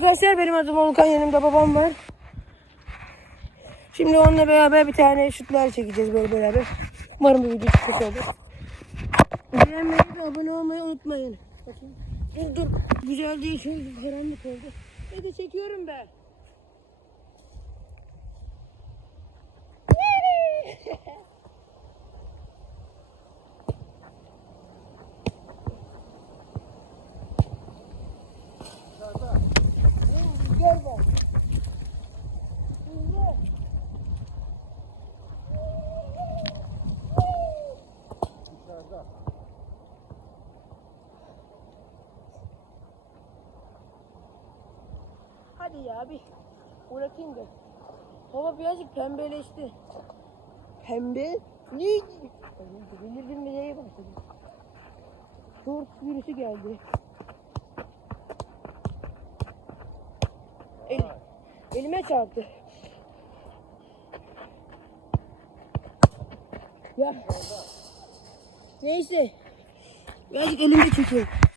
Arkadaşlar benim adım Volkan yanımda babam var. Şimdi onunla beraber bir tane şutlar çekeceğiz böyle beraber. Umarım bu video çıkmış olur. Beğenmeyi ve abone olmayı unutmayın. Bakayım. Dur dur. Güzel değil çünkü karanlık oldu. Hadi çekiyorum ben. Hadi ya bir bırakayım da. Hava birazcık pembeleşti. Pembe? Ne? Belirdim bir şeye başladı. Short virüsü geldi. El, elime çarptı. Ya. Neyse. Birazcık elimde çekiyorum.